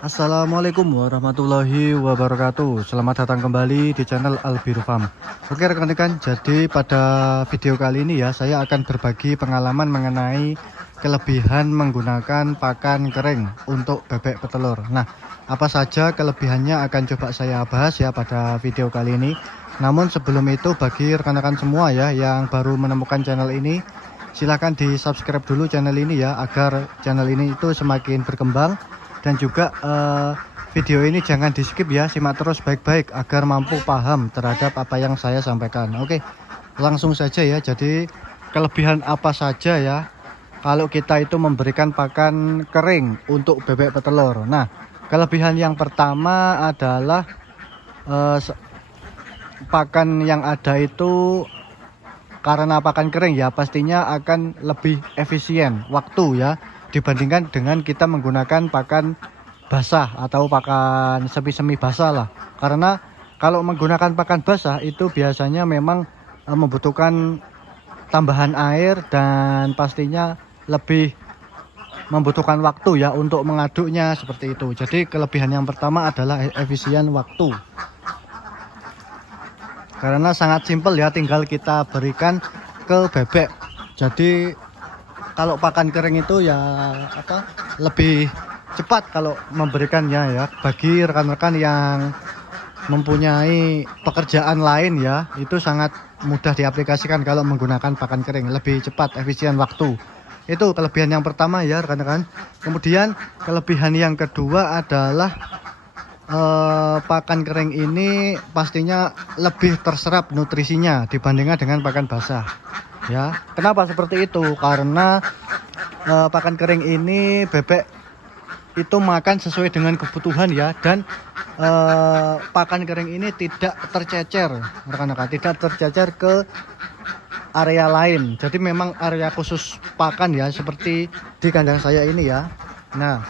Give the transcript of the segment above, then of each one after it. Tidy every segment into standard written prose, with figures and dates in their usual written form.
Assalamualaikum warahmatullahi wabarakatuh. Selamat datang kembali di channel Albiru Farm. Oke rekan-rekan, jadi pada video kali ini ya saya akan berbagi pengalaman mengenai kelebihan menggunakan pakan kering untuk bebek petelur. Nah, apa saja kelebihannya akan coba saya bahas ya pada video kali ini. Namun sebelum itu, bagi rekan-rekan semua ya yang baru menemukan channel ini, silahkan di subscribe dulu channel ini ya, agar channel ini itu semakin berkembang. Dan juga video ini jangan di skip ya, simak terus baik-baik agar mampu paham terhadap apa yang saya sampaikan. Oke, langsung saja ya. Jadi kelebihan apa saja ya kalau kita itu memberikan pakan kering untuk bebek petelur. Nah, kelebihan yang pertama adalah pakan yang ada itu, karena pakan kering ya pastinya akan lebih efisien waktu ya dibandingkan dengan kita menggunakan pakan basah atau pakan semi-semi basah lah. Karena kalau menggunakan pakan basah itu biasanya memang membutuhkan tambahan air dan pastinya lebih membutuhkan waktu ya untuk mengaduknya seperti itu. Jadi kelebihan yang pertama adalah efisien waktu. Karena sangat simpel ya, tinggal kita berikan ke bebek. Jadi kalau pakan kering itu ya lebih cepat kalau memberikannya ya. Bagi rekan-rekan yang mempunyai pekerjaan lain ya, itu sangat mudah diaplikasikan kalau menggunakan pakan kering, lebih cepat, efisien waktu. Itu kelebihan yang pertama ya rekan-rekan. Kemudian kelebihan yang kedua adalah pakan kering ini pastinya lebih terserap nutrisinya dibandingkan dengan pakan basah ya. Kenapa seperti itu? Karena pakan kering ini bebek itu makan sesuai dengan kebutuhan ya, dan pakan kering ini tidak tercecer rekan-rekan, tidak tercecer ke area lain. Jadi memang area khusus pakan ya, seperti di kandang saya ini ya. Nah,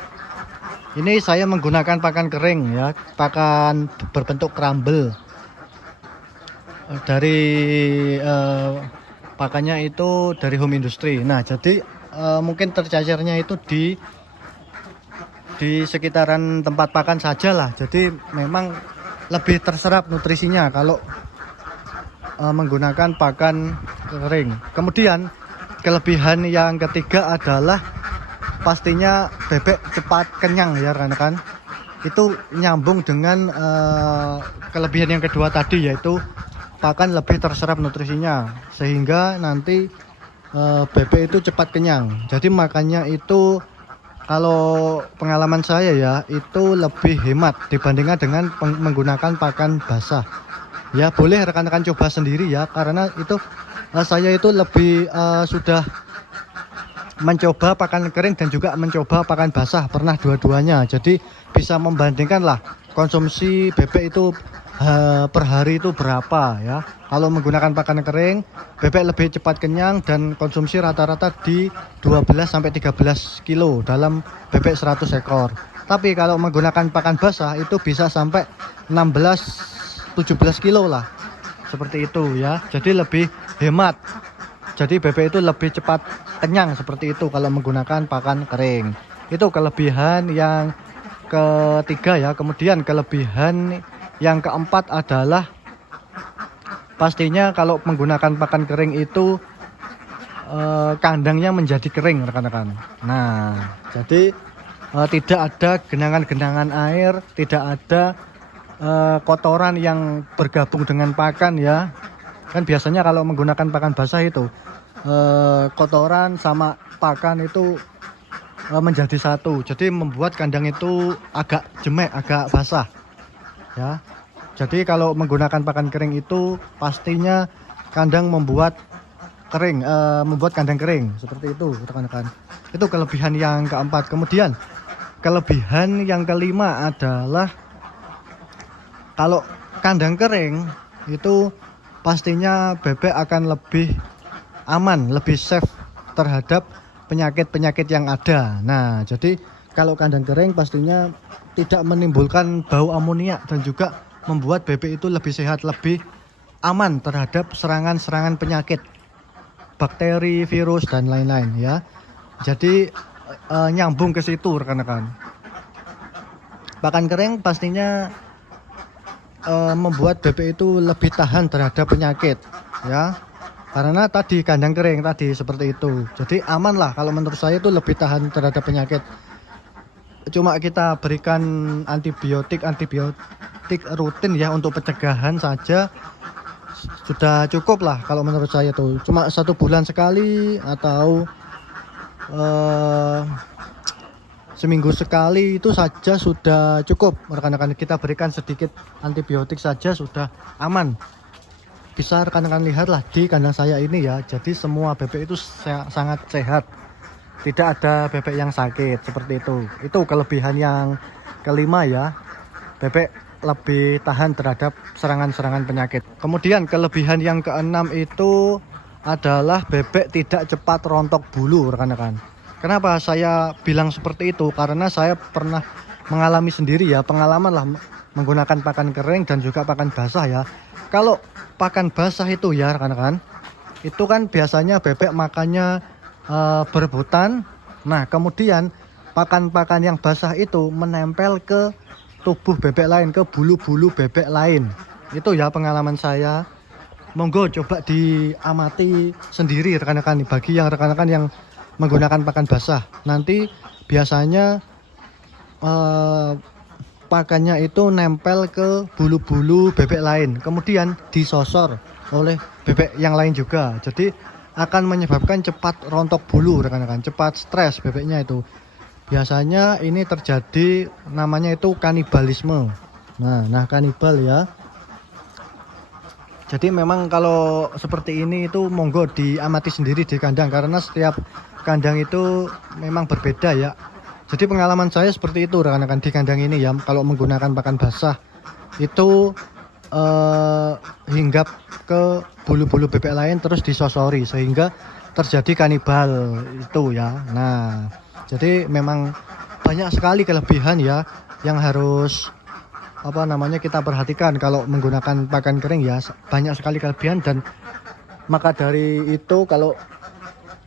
ini saya menggunakan pakan kering ya, pakan berbentuk crumble. Dari pakannya itu dari home industry. Nah, jadi mungkin tercecernya itu di sekitaran tempat pakan saja lah. Jadi memang lebih terserap nutrisinya kalau menggunakan pakan kering. Kemudian kelebihan yang ketiga adalah pastinya bebek cepat kenyang ya rekan-rekan. Itu nyambung dengan kelebihan yang kedua tadi, yaitu pakan lebih terserap nutrisinya sehingga nanti bebek itu cepat kenyang. Jadi makannya itu, kalau pengalaman saya ya, itu lebih hemat dibandingkan dengan menggunakan pakan basah. Ya boleh rekan-rekan coba sendiri ya, karena itu saya itu lebih sudah mencoba pakan kering dan juga mencoba pakan basah, pernah dua-duanya. Jadi bisa membandingkan lah konsumsi bebek itu per hari itu berapa ya. Kalau menggunakan pakan kering, bebek lebih cepat kenyang dan konsumsi rata-rata di 12-13 kilo dalam bebek 100 ekor. Tapi kalau menggunakan pakan basah itu bisa sampai 16-17 kilo lah, seperti itu ya. Jadi lebih hemat. Jadi bebek itu lebih cepat kenyang seperti itu kalau menggunakan pakan kering. Itu kelebihan yang ketiga ya. Kemudian kelebihan yang keempat adalah pastinya kalau menggunakan pakan kering itu kandangnya menjadi kering rekan-rekan. Nah, jadi tidak ada genangan-genangan air, tidak ada kotoran yang bergabung dengan pakan ya. Kan biasanya kalau menggunakan pakan basah itu kotoran sama pakan itu menjadi satu, jadi membuat kandang itu agak jemek, agak basah ya. Jadi kalau menggunakan pakan kering itu pastinya kandang membuat kering, membuat kandang kering seperti itu rekan-rekan. Itu kelebihan yang keempat. Kemudian kelebihan yang kelima adalah kalau kandang kering itu pastinya bebek akan lebih aman, lebih safe terhadap penyakit-penyakit yang ada. Nah, jadi kalau kandang kering pastinya tidak menimbulkan bau amoniak dan juga membuat bebek itu lebih sehat, lebih aman terhadap serangan-serangan penyakit, bakteri, virus dan lain-lain ya. Jadi nyambung ke situ rekan-rekan. pakan kering pastinya membuat bebek itu lebih tahan terhadap penyakit ya, karena tadi kandang kering tadi seperti itu. Jadi aman lah kalau menurut saya itu lebih tahan terhadap penyakit. Cuma kita berikan antibiotik rutin ya untuk pencegahan saja sudah cukup lah kalau menurut saya tuh. Cuma 1 bulan sekali atau seminggu sekali itu saja sudah cukup rekan-rekan. Kita berikan sedikit antibiotik saja sudah aman. Bisa rekan-rekan lihat lah di kandang saya ini ya, jadi semua bebek itu sangat sehat, tidak ada bebek yang sakit seperti itu kelebihan yang kelima ya, bebek lebih tahan terhadap serangan-serangan penyakit. Kemudian kelebihan yang keenam itu adalah bebek tidak cepat rontok bulu rekan-rekan. Kenapa saya bilang seperti itu? Karena saya pernah mengalami sendiri ya, pengalaman lah menggunakan pakan kering dan juga pakan basah ya. Kalau pakan basah itu ya rekan-rekan, itu kan biasanya bebek makannya berebutan. Nah kemudian pakan-pakan yang basah itu menempel ke tubuh bebek lain, ke bulu-bulu bebek lain. Itu ya pengalaman saya. Monggo coba diamati sendiri rekan-rekan, bagi yang rekan-rekan yang menggunakan pakan basah, nanti biasanya pakannya itu nempel ke bulu-bulu bebek lain, kemudian disosor oleh bebek yang lain juga. Jadi akan menyebabkan cepat rontok bulu rekan-rekan, cepat stres bebeknya itu. Biasanya ini terjadi, namanya itu kanibalisme. Nah kanibal ya. Jadi memang kalau seperti ini itu monggo diamati sendiri di kandang, karena setiap kandang itu memang berbeda ya. Jadi pengalaman saya seperti itu rekan-rekan di kandang ini ya, kalau menggunakan pakan basah itu hinggap ke bulu-bulu bebek lain terus disosori sehingga terjadi kanibal itu ya. Nah jadi memang banyak sekali kelebihan ya yang harus kita perhatikan kalau menggunakan pakan kering ya, banyak sekali kelebihan. Dan maka dari itu kalau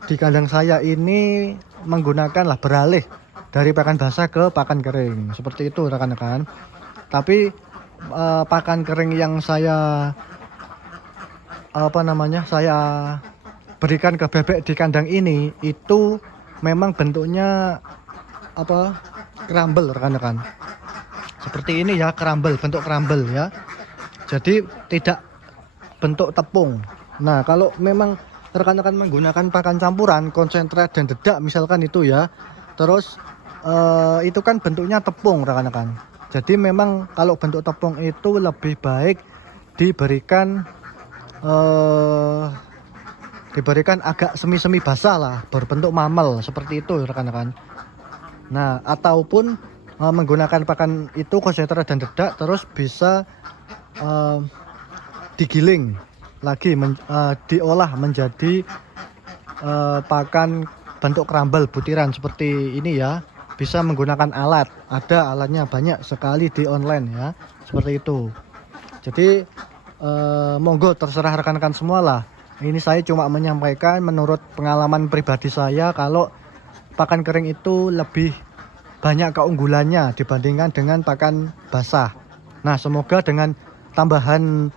di kandang saya ini menggunakan beralih dari pakan basah ke pakan kering seperti itu rekan-rekan. Tapi pakan kering yang saya saya berikan ke bebek di kandang ini itu memang bentuknya crumble rekan-rekan, seperti ini ya, bentuk crumble ya, jadi tidak bentuk tepung. Nah kalau memang rekan-rekan menggunakan pakan campuran konsentrat dan dedak misalkan itu ya, terus itu kan bentuknya tepung rekan-rekan. Jadi memang kalau bentuk tepung itu lebih baik diberikan agak semi-semi basah lah, berbentuk mamel seperti itu rekan-rekan. Nah ataupun menggunakan pakan itu konsentrat dan dedak terus bisa digiling lagi, diolah menjadi pakan bentuk crumble butiran seperti ini ya. Bisa menggunakan alat, ada alatnya banyak sekali di online ya, seperti itu. Jadi monggo terserah rekan-rekan semua lah. Ini saya cuma menyampaikan menurut pengalaman pribadi saya, kalau pakan kering itu lebih banyak keunggulannya dibandingkan dengan pakan basah. Nah semoga dengan tambahan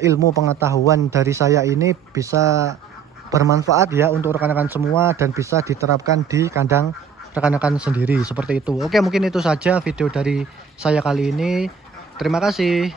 ilmu pengetahuan dari saya ini bisa bermanfaat ya untuk rekan-rekan semua dan bisa diterapkan di kandang rekan-rekan sendiri seperti itu. Oke, mungkin itu saja video dari saya kali ini. Terima kasih.